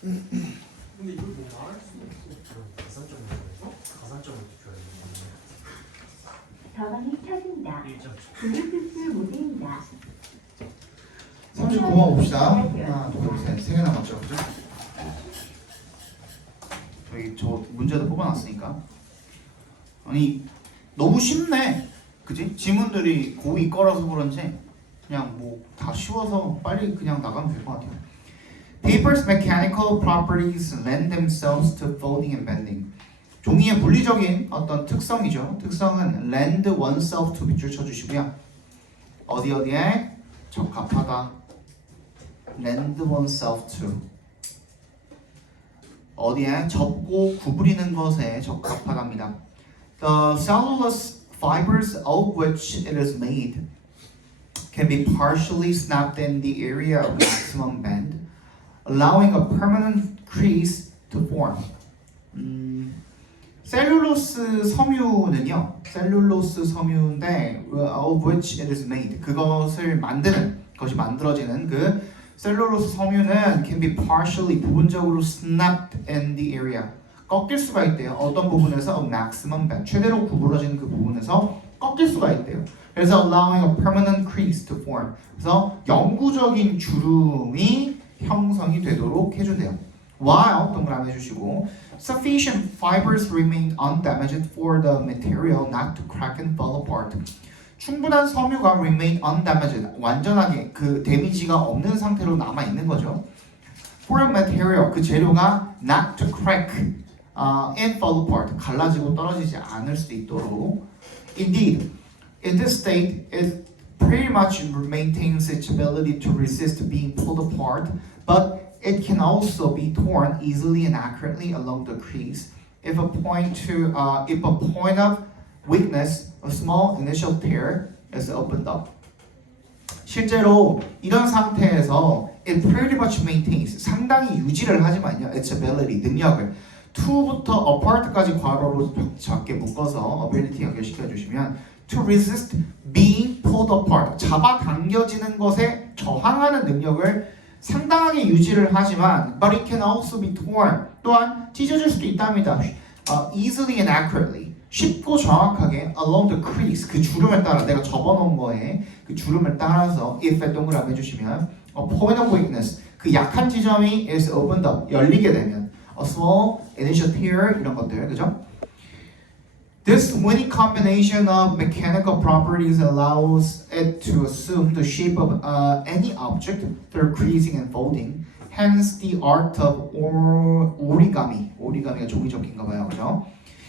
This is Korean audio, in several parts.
근데 이걸 뭐 말할 수는 없어. 가산점을 가산점을 줘야 돼. 전원이 켜진다. 1점. 블루투스 모드입니다. 39번 봅시다. 하나, 둘, 셋. 3개 남았죠, 그죠? 저희 저 문제도 뽑아놨으니까. 아니 너무 쉽네, 그지? 지문들이 고2 거라서 그런지 그냥 뭐 다 쉬워서 빨리 그냥 나가면 될 것 같아요. Paper's mechanical properties lend themselves to folding and bending. 종이의 물리적인 어떤 특성이죠. 특성은 lend oneself to 밑줄 쳐주시고요. 어디에 적합하다. lend oneself to. 어디에 접고 구부리는 것에 적합하답니다. The cellulose fibers of which it is made can be partially snapped in the area of maximum bend, allowing a permanent crease to form. 셀룰로스 섬유는요, 셀룰로스 섬유인데 of which it is made, 그것을 만드는 것이 만들어지는 그 셀룰로스 섬유는 can be partially 부분적으로 snapped in the area, 꺾일 수가 있대요. 어떤 부분에서 of maximum bend, 최대로 구부러지는 그 부분에서 꺾일 수가 있대요. 그래서 allowing a permanent crease to form, 그래서 영구적인 주름이 형성이 되도록 해준대요. While 동그라미 해주시고 sufficient fibers remain undamaged for the material not to crack and fall apart. 충분한 섬유가 remain undamaged, 완전하게 그 데미지가 없는 상태로 남아 있는 거죠. For a material, 그 재료가 not to crack and fall apart, 갈라지고 떨어지지 않을 수 있도록. Indeed, in this state, it pretty much maintains its ability to resist being pulled apart, but it can also be torn easily and accurately along the crease if a point of weakness, a small initial tear, is opened up. 실제로 이런 상태에서 it pretty much maintains, 상당히 유지를 하지만요, its ability, 능력을 to부터 apart까지 괄호로 작게 묶어서 ability 연결시켜 주시면 to resist being pulled apart, 잡아당겨지는 것에 저항하는 능력을 상당하게 유지를 하지만 but it can also be torn, 또한 찢어질 수도 있답니다. Easily and accurately, 쉽고 정확하게 along the crease, 그 주름을 따라, 내가 접어놓은 거에 그 주름을 따라서 if에 동그라미 해주시면 a point of weakness, 그 약한 지점이 is opened up, 열리게 되면 a small initial tear, 이런 것들, 그죠? This winning combination of mechanical properties allows it to assume the shape of any object through creasing and folding. Hence the art of origami. 오리가미가 종이접기인가 봐요, 그죠?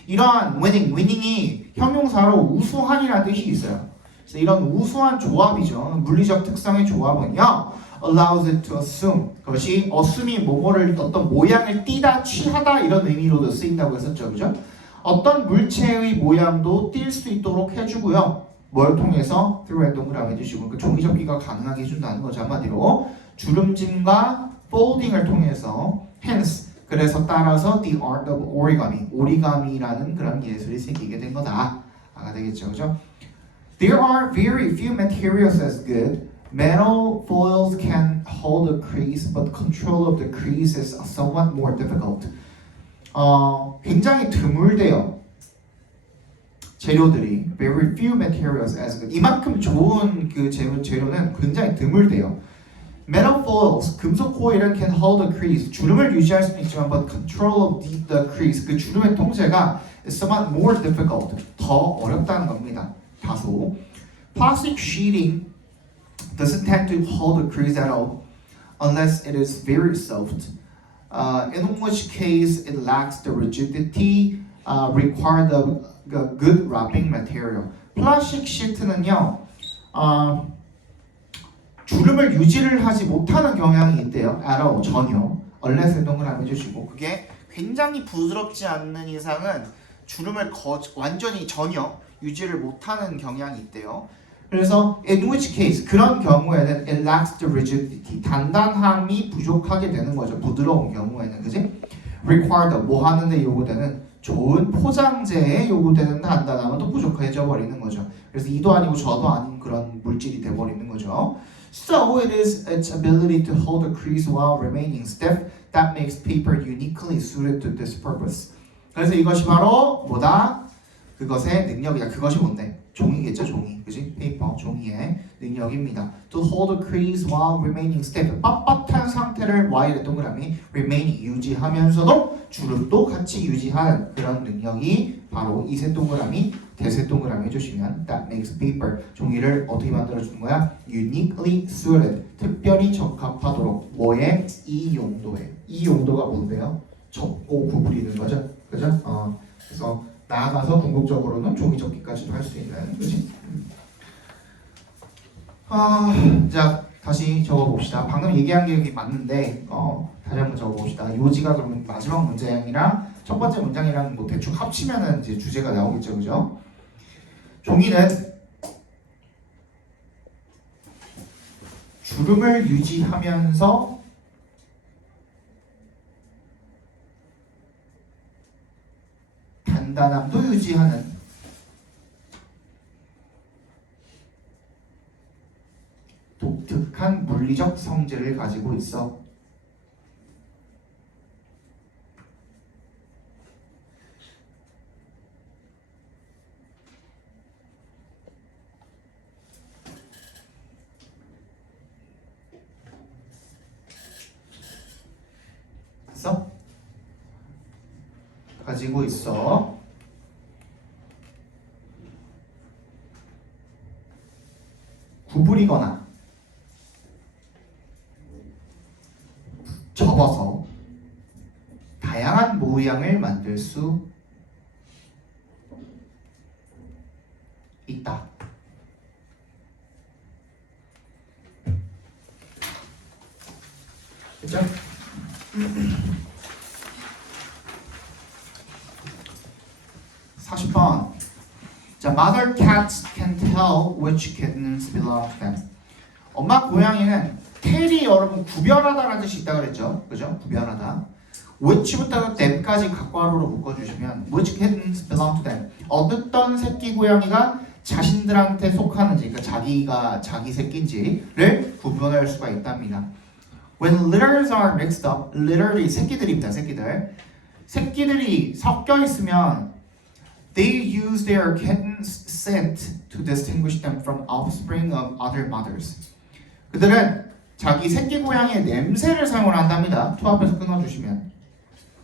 이러한 winning이 형용사로 우수한이라는 뜻이 있어요. 그래서 이런 우수한 조합이죠. 물리적 특성의 조합은요, allows it to assume. 그것이 assume이 뭐뭐를 어떤 모양을 띠다, 취하다 이런 의미로도 쓰인다고 했었죠, 그죠? 어떤 물체의 모양도 띌 수 있도록 해주고요. 뭘 통해서? through 동그라미 해주시고 그 종이접기가 가능하게 해준다는 거죠. 한마디로 주름짐과 folding을 통해서 hence, 그래서 따라서 the art of origami, 오리가미라는 그런 예술이 생기게 된 거다. 가 되겠죠, 그죠? There are very few materials as good. Metal foils can hold a crease, but control of the crease is somewhat more difficult. 굉장히 드물대요. 재료들이 very few materials as good. 이만큼 좋은 그 재료는 굉장히 드물대요. Metal foils, 금속 코일은 can hold a crease, 주름을 유지할 수는 있지만 but control of the crease, 그 주름의 통제가 is somewhat more difficult, 더 어렵다는 겁니다. 다소. Plastic sheeting doesn't tend to hold a crease at all unless it is very soft. In which case it lacks the rigidity required of a good wrapping material. 플라스틱 시트는요, 주름을 유지를 하지 못하는 경향이 있대요. at all, 전혀. unless 동그라미 해주시고, 그게 굉장히 부드럽지 않는 이상은 주름을 완전히 전혀 유지를 못하는 경향이 있대요. 그래서 in which case, 그런 경우에는 it lacks the rigidity, 단단함이 부족하게 되는 거죠. 부드러운 경우에는, 그지? required, 뭐 하는데 요구되는, 좋은 포장재에 요구되는 단단함은 또 부족해져 버리는 거죠. 그래서 이도 아니고 저도 아닌 그런 물질이 돼 버리는 거죠. So it is its ability to hold a crease while remaining stiff that makes paper uniquely suited to this purpose. 그래서 이것이 바로 뭐다? 그것의 능력이다. 그것이 뭔데? 종이겠죠, 종이. 그지? 페이퍼, 종이의 능력입니다. To hold a crease while remaining stiff. 빳빳한 상태를 while의 동그라미 remain 유지하면서도 주름도 같이 유지하는 그런 능력이 바로 이세 동그라미, 대세 동그라미 해주시면 that makes paper. 종이를 어떻게 만들어주는 거야? Uniquely suited. 특별히 적합하도록. 뭐에? 이 용도에. 이 용도가 뭔데요? 접고 구부리는 거죠. 그죠? 그래서 나아가서 궁극적으로는 종이 접기까지도 할 수 있는, 그렇지? 자, 다시 적어봅시다. 방금 얘기한 게 여기 맞는데, 다시 한번 적어봅시다. 요지가 그러면 마지막 문장이랑 첫 번째 문장이랑 뭐 대충 합치면은 이제 주제가 나오겠죠, 그죠? 종이는 주름을 유지하면서 단단함도 유지하는 독특한 물리적 성질을 가지고 있어. 가지고 있어. 구부리거나 접어서 다양한 모양을 만들 수 있다. 그렇죠? 40번. 자, mother cats can tell which kittens belong to them. 엄마 고양이는 텔이 여러분 구별하다라는 뜻이 있다 그랬죠? 그죠? 구별하다. which부터 them까지 각괄호로 묶어주시면 which kittens belong to them. 어떤 새끼 고양이가 자신들한테 속하는지, 그러니까 자기가 자기 새끼인지를 구분할 수가 있답니다. When litters are mixed up, litter이 새끼들입니다. 새끼들이 섞여 있으면 they use their kitten's scent to distinguish them from offspring of other mothers. 그들은 자기 새끼 고양이의 냄새를 사용을 한답니다. 투 앞에서 끊어주시면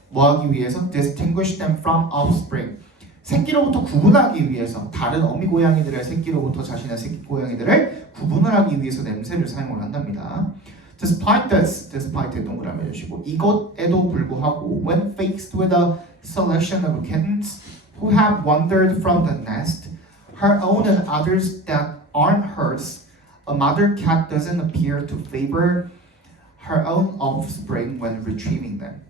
뭐하기 위해서? distinguish them from offspring. 새끼로부터 구분하기 위해서 다른 어미 고양이들의 새끼로부터 자신의 새끼 고양이들을 구분을 하기 위해서 냄새를 사용을 한답니다. Despite this, despite 동그라미 해주시고 이것에도 불구하고 when faced with a selection of kittens who have wandered from the nest, her own and others that aren't hers, a mother cat doesn't appear to favor her own offspring when retrieving them.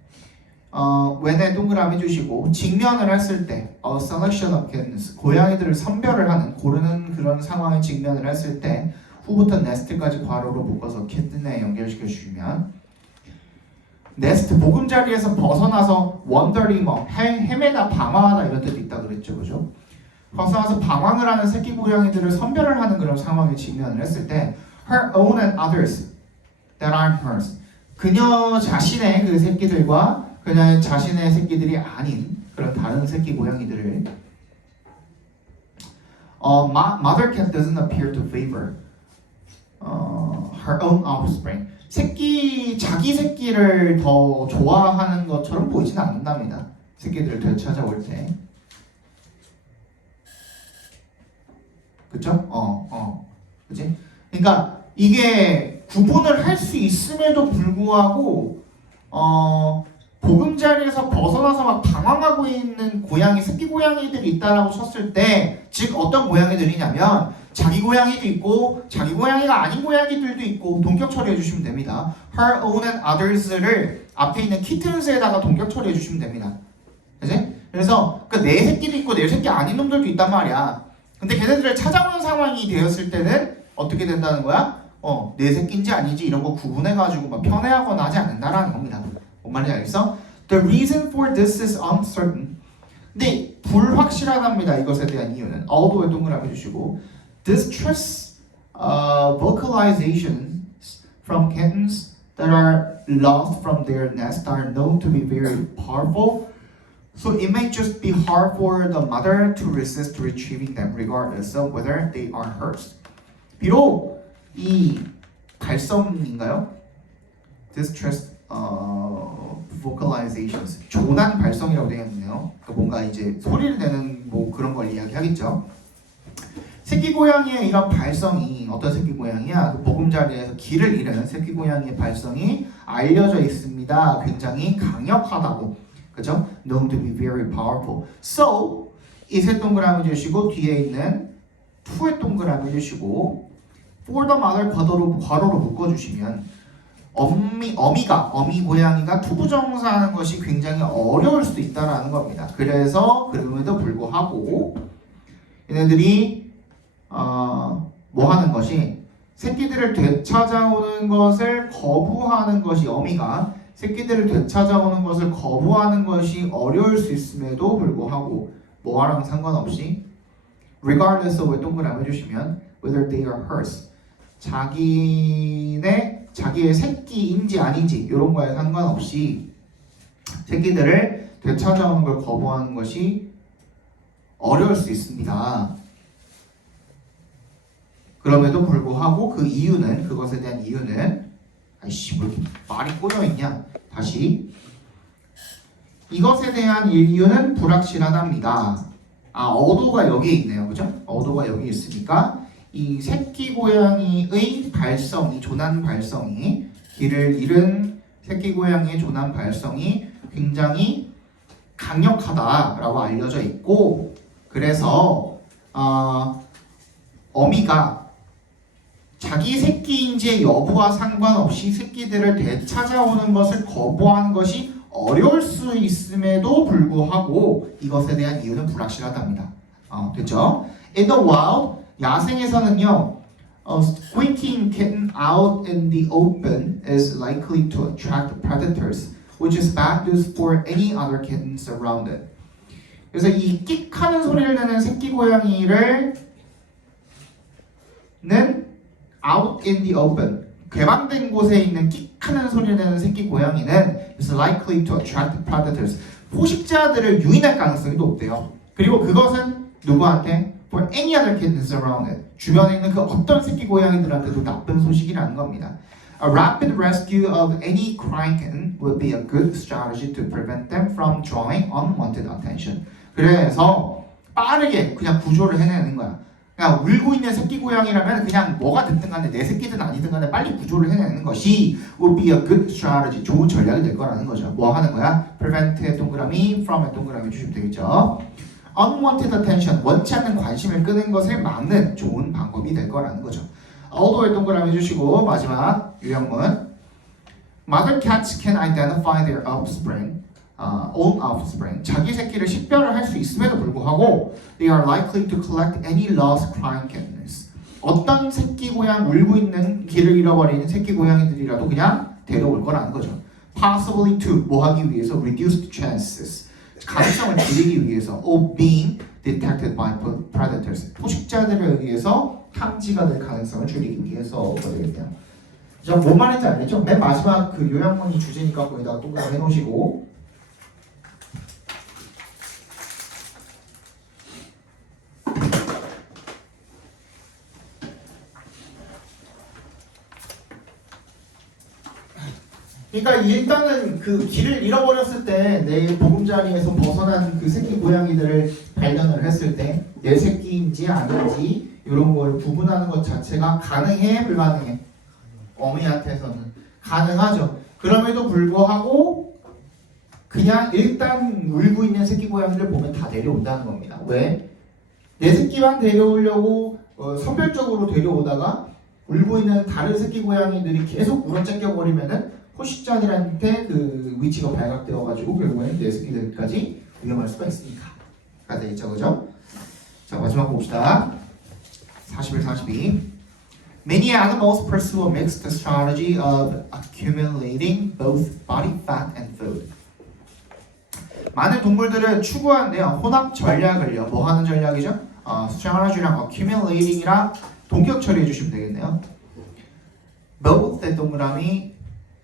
when에 동그라미 주시고 직면을 했을 때 a selection of kittens, 고양이들을 선별을 하는, 고르는 그런 상황에 직면을 했을 때 후부터 nest까지 괄호로 묶어서 kitten에 연결시켜 주시면 네스트 보금자리에서 벗어나서 원더리 뭐 헤매다 방황하다 이런 뜻도 있다 그랬죠, 그죠? 벗어나서 방황을 하는 새끼 고양이들을 선별을 하는 그런 상황에 직면을 했을 때 her own and others that aren't hers, 그녀 자신의 그 새끼들과 그녀 자신의 새끼들이 아닌 그런 다른 새끼 고양이들을 mother cat doesn't appear to favor her own offspring. 자기 새끼를 더 좋아하는 것처럼 보이진 않는답니다. 새끼들을 되찾아올 때. 그쵸? 그치? 그러니까 이게 구분을 할 수 있음에도 불구하고 보금자리에서 벗어나서 막 방황하고 있는 고양이, 새끼 고양이들이 있다라고 쳤을 때, 즉 어떤 고양이들이냐면 자기 고양이도 있고 자기 고양이가 아닌 고양이들도 있고 동격 처리해 주시면 됩니다. her own and others를 앞에 있는 kittens에다가 동격 처리해 주시면 됩니다. 그치? 그래서 내 새끼도 있고 내 새끼 아닌 놈들도 있단 말이야. 근데 걔네들을 찾아오는 상황이 되었을 때는 어떻게 된다는 거야? 내 새끼인지 아닌지 이런 거 구분해가지고 막 편애하거나 하지 않는다라는 겁니다. 뭔 말인지 알겠어? The reason for this is uncertain. 근데 불확실하답니다. 이것에 대한 이유는 although 동그라미 주시고 distress vocalizations from kittens that are lost from their nest are known to be very powerful. So it may just be hard for the mother to resist retrieving them regardless of whether they are hers. 비록 이 발성인가요? Distress vocalizations 조난 발성이라고 되어 있네요. 그러니까 뭔가 이제 소리를 내는 뭐 그런 걸 이야기하겠죠. 새끼 고양이의 이런 발성이 어떤 새끼 고양이야? 그 보금자리에서 길을 잃은 새끼 고양이의 발성이 알려져 있습니다. 굉장히 강력하다고, 그죠? Known to be very powerful. So 이세 동그라미 주시고 뒤에 있는 to의 동그라미 주시고 for the mother 괄호로 묶어주시면 어미 고양이가 투부정사하는 것이 굉장히 어려울 수도 있다라는 겁니다. 그래서 그럼에도 불구하고 얘네들이 뭐 하는 것이 새끼들을 되찾아오는 것을 거부하는 것이 어미가 새끼들을 되찾아오는 것을 거부하는 것이 어려울 수 있음에도 불구하고 뭐와랑 상관없이 regardless of 동그라미 해주시면 whether they are hers 자기의 새끼인지 아닌지 이런 거에 상관없이 새끼들을 되찾아오는 걸 거부하는 것이 어려울 수 있습니다. 그럼에도 불구하고 그 이유는 그것에 대한 이유는 아이씨 왜 이렇게 말이 꼬여있냐 다시 이것에 대한 이유는 불확실하답니다. 어도가 여기에 있네요. 그죠? 어도가 여기 있으니까 이 새끼 고양이의 발성이 조난 발성이 길을 잃은 새끼 고양이의 조난 발성이 굉장히 강력하다라고 알려져 있고 그래서 어미가 자기 새끼인지의 여부와 상관없이 새끼들을 되찾아오는 것을 거부하는 것이 어려울 수 있음에도 불구하고 이것에 대한 이유는 불확실하답니다. 됐죠? In the wild, 야생에서는요, squeaking kitten out in the open is likely to attract predators, which is bad news for any other kittens around it. 그래서 이 끽하는 소리를 내는 새끼 고양이를 out in the open 개방된 곳에 있는 끽하는 소리를 내는 새끼 고양이는 is likely to attract predators 포식자들을 유인할 가능성이 높대요. 그리고 그것은 누구한테? For any other kittens around it 주변에 있는 그 어떤 새끼 고양이들한테도 나쁜 소식이라는 겁니다. A rapid rescue of any crying kitten would be a good strategy to prevent them from drawing unwanted attention. 그래서 빠르게 그냥 구조를 해내는 거야. 그냥 울고 있는 새끼 고양이라면 그냥 뭐가 됐든 간에 내 새끼든 아니든 간에 빨리 구조를 해내는 것이 would be a good strategy 좋은 전략이 될 거라는 거죠. 뭐 하는 거야? prevent의 동그라미, from의 동그라미 주시면 되겠죠. unwanted attention 원치 않는 관심을 끄는 것을 막는 좋은 방법이 될 거라는 거죠. although의 동그라미 주시고 마지막 유형문 mother cats can identify their own offspring 자기 새끼를 식별을 할 수 있음에도 불구하고 they are likely to collect any lost crying kittens 어떤 새끼 고양 울고 있는 길을 잃어버리는 새끼 고양이들이라도 그냥 데려올 거라는 거죠. possibly to 뭐 하기 위해서 reduce chances 가능성을 줄이기 위해서 of being detected by predators 포식자들에 의해서 탐지가 될 가능성을 줄이기 위해서 되겠네요. 자, 뭔 말인지 알겠죠? 맨 마지막 그 요약문이 주제니까 거기다가 동그라미 해놓으시고 그러니까 일단은 그 길을 잃어버렸을 때 내 보금자리에서 벗어난 그 새끼 고양이들을 발견을 했을 때 내 새끼인지 아닌지 이런 걸 구분하는 것 자체가 가능해 불가능해? 어미한테서는 가능하죠. 그럼에도 불구하고 그냥 일단 울고 있는 새끼 고양이를 보면 다 데려온다는 겁니다. 왜? 내 새끼만 데려오려고 선별적으로 데려오다가 울고 있는 다른 새끼 고양이들이 계속 울어ጨ겨 버리면은 포식자들한테 그 위치가 발각되어가지고 결국에는 내 새끼들까지 위험할 수가 있으니까. 가 되겠죠, 그죠? 자, 마지막 봅시다. 41, 42. Many animals pursue a mixed strategy of accumulating both body fat and food. 많은 동물들은 추구하는데요. 혼합 전략을요. 뭐 하는 전략이죠? strategy랑 accumulating이랑 동격 처리해 주시면 되겠네요. both의 동그라미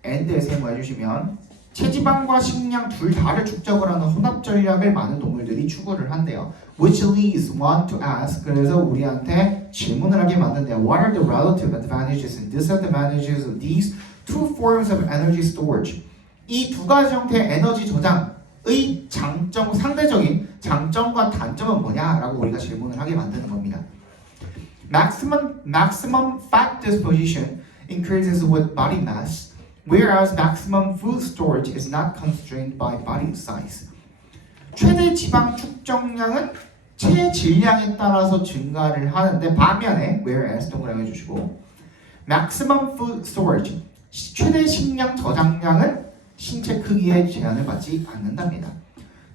and에 세모해 주시면 체지방과 식량 둘 다를 축적을 하는 혼합 전략을 많은 동물들이 추구를 한대요. Which leads one to ask. 그래서 우리한테 질문을 하게 만든대요. What are the relative advantages and disadvantages of these two forms of energy storage? 이 두 가지 형태의 에너지 저장의 장점, 상대적인 장점과 단점은 뭐냐라고 우리가 질문을 하게 만드는 겁니다. Maximum fat disposition increases with body mass, whereas maximum food storage is not constrained by body size. 최대 지방 축적량은 체질량에 따라서 증가를 하는데 반면에 whereas 동그라미 해주시고 maximum food storage 최대 식량 저장량은 신체 크기에 제한을 받지 않는답니다.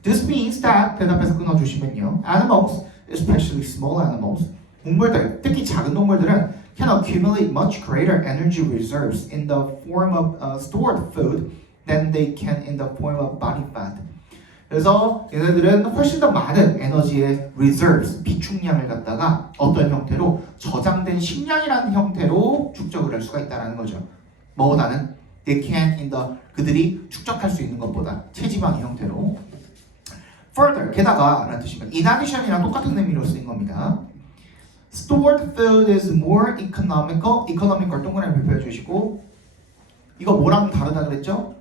This means that 대답해서 끊어주시면요. Animals, especially small animals, 동물들, 특히 작은 동물들은 can accumulate much greater energy reserves in the form of stored food than they can in the form of body fat. 그래서 얘네들은 훨씬 더 많은 에너지의 reserves, 비축량을 갖다가 어떤 형태로 저장된 식량이라는 형태로 축적을 할 수가 있다는 거죠. 뭐보다는 they can in the 그들이 축적할 수 있는 것보다 체지방의 형태로. Further, 게다가 라는 뜻이면 in addition이랑 똑같은 의미로 쓰인 겁니다. Stored food is more economical. economical 동그라미 표현해 주시고 이거 뭐랑 다르다 그랬죠?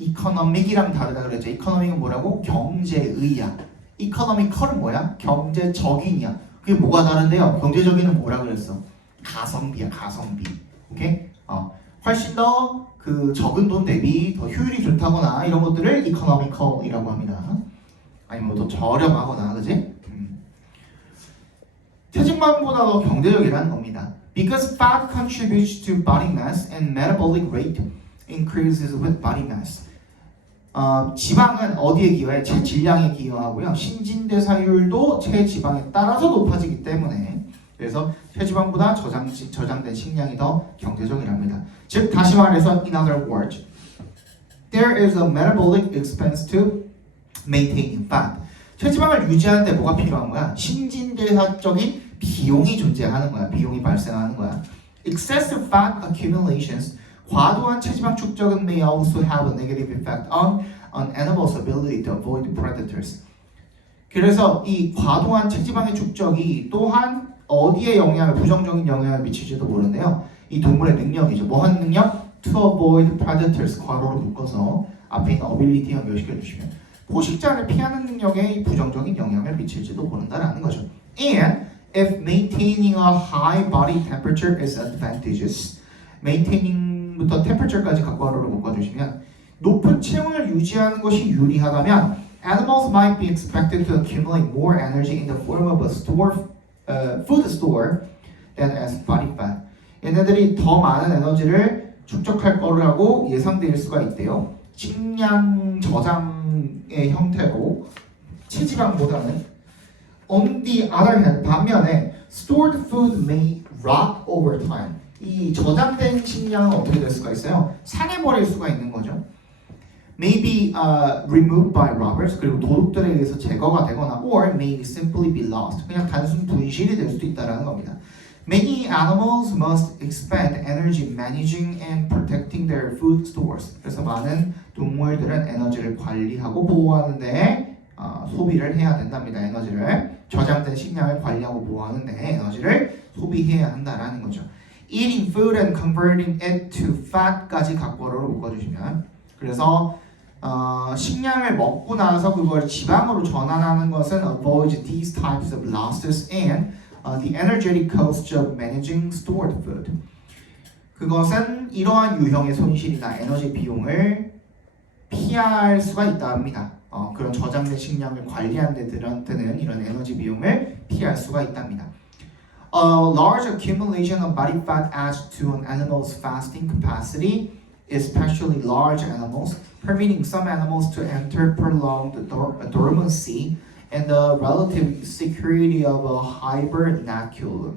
economic이랑 다르다 그랬죠. economic은 뭐라고? 경제의야. economical은 뭐야? 경제적인이야. 그게 뭐가 다른데요? 경제적인은 뭐라 그랬어? 가성비야, 가성비. 오케이? 훨씬 더 그 적은 돈 대비 더 효율이 좋다거나 이런 것들을 economical이라고 합니다. 아니면 더 저렴하거나, 그지? 체지방보다 더 경제적이라는 겁니다. Because fat contributes to body mass and metabolic rate increases with body mass. 지방은 어디에 기여해? 체질량에 기여하고요. 신진대사율도 체지방에 따라서 높아지기 때문에 그래서 체지방보다 저장된 식량이 더 경제적이랍니다. 즉 다시 말해서 in other words, there is a metabolic expense to maintaining fat. 체지방을 유지하는데 뭐가 필요한 거야? 신진대사적인 비용이 존재하는 거야. 비용이 발생하는 거야. Excessive fat accumulations, 과도한 체지방 축적은 may also have a negative effect on animals' ability to avoid predators. 그래서 이 과도한 체지방의 축적이 또한 어디에 영향을, 부정적인 영향을 미칠지도 모르는데요. 이 동물의 능력이죠. 뭐 하는 능력? To avoid predators, 괄호로 묶어서 앞에 있는 ability 연결시켜 주시면 포식자를 피하는 능력에 부정적인 영향을 미칠지도 모른다라는 거죠. And if maintaining a high body temperature is advantageous, maintaining 부터 temperature까지 괄호로 묶어주시면 높은 체온을 유지하는 것이 유리하다면 animals might be expected to accumulate more energy in the form of a food store than as body fat. 얘네들이 더 많은 에너지를 축적할 거라고 예상될 수가 있대요. 식량 저장의 형태로 체지방보다는. On the other hand, 반면에 stored food may rot over time. 이 저장된 식량은 어떻게 될 수가 있어요? 상해버릴 수가 있는 거죠. May be removed by robbers, 그리고 도둑들에 의해서 제거가 되거나 or may simply be lost. 그냥 단순 분실이 될 수도 있다는 겁니다. Many animals must expend energy managing and protecting their food stores. 그래서 많은 동물들은 에너지를 관리하고 보호하는 데 소비를 해야 된답니다. 에너지를 저장된 식량을 관리하고 보호하는 데 에너지를 소비해야 한다라는 거죠. Eating food and converting it to fat까지 각보로 묶어주시면 그래서 식량을 먹고 나서 그걸 지방으로 전환하는 것은 avoid these types of losses and the energetic cost of managing stored food. 그것은 이러한 유형의 손실이나 에너지 비용을 피할 수가 있다 합니다. 그런 저장된 식량을 관리하는 데들한테는 이런 에너지 비용을 피할 수가 있답니다. A large accumulation of body fat adds to an animal's fasting capacity, especially large animals, permitting some animals to enter prolonged dormancy and the relative security of a hibernaculum.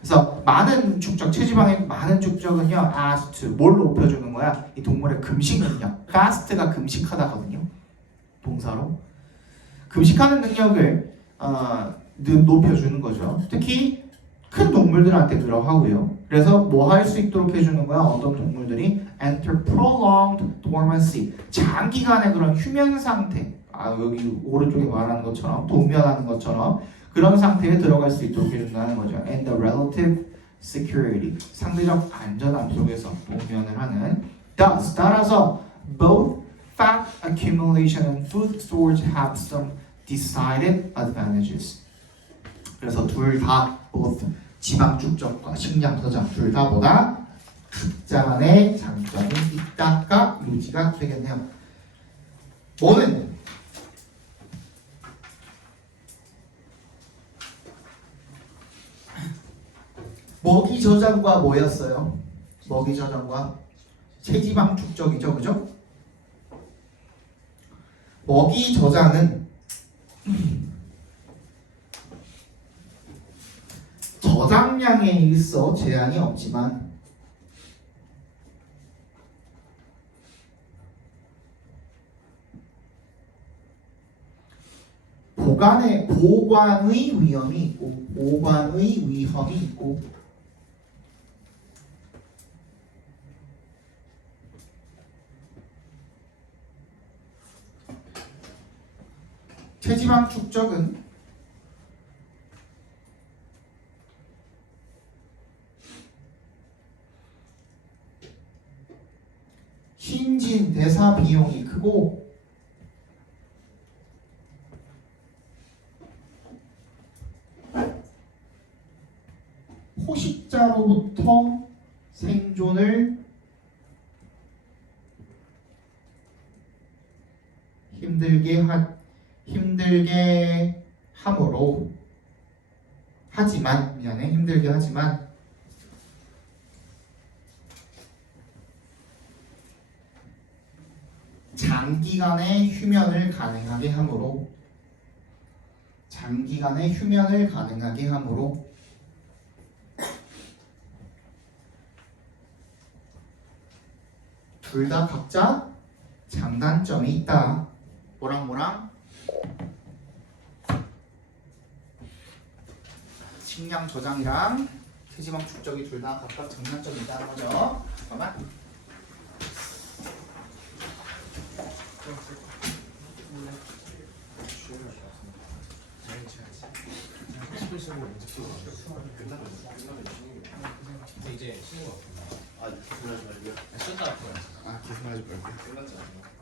그래서 많은 축적, 체지방의 많은 축적은요, adds to 뭘 높여주는 거야? 이 동물의 금식 능력. fast가 금식하다거든요. 동사로 금식하는 능력을 높여주는 거죠. 특히 큰 동물들한테 그러하고요. 그래서 뭐 할 수 있도록 해주는 거야? 어떤 동물들이 enter prolonged dormancy, 장기간의 그런 휴면 상태. 여기 오른쪽에 말하는 것처럼 동면하는 것처럼 그런 상태에 들어갈 수 있도록 해준다는 거죠. And the relative security, 상대적 안전함 속에서 동면을 하는. Thus, 따라서 both fat accumulation and food storage have some decided advantages. 그래서 둘 다 both 지방 축적과 식량 저장 둘 다보다 각자만의 장점이 있다가 유지가 되겠네요. 뭐는 먹이 저장과 뭐였어요? 먹이 저장과 체지방 축적이죠, 그죠? 먹이 저장은 저장량에 있어 제한이 없지만 보관의 위험이 있고 체지방 축적은 신진 대사 비용이 크고 포식자로부터 생존을 힘들게 하지만 장기간의 휴면을 가능하게 함으로 둘 다 각자 장단점이 있다. 뭐랑 식량 저장이랑 체지방 축적이 둘 다 각각 장단점이 있다는 거죠. 잠깐만. 이제 쉬는 거 같은데. 끝나지 말고요. 쉬었다 할거야. 계속하지 말고요. 끝났지 않나?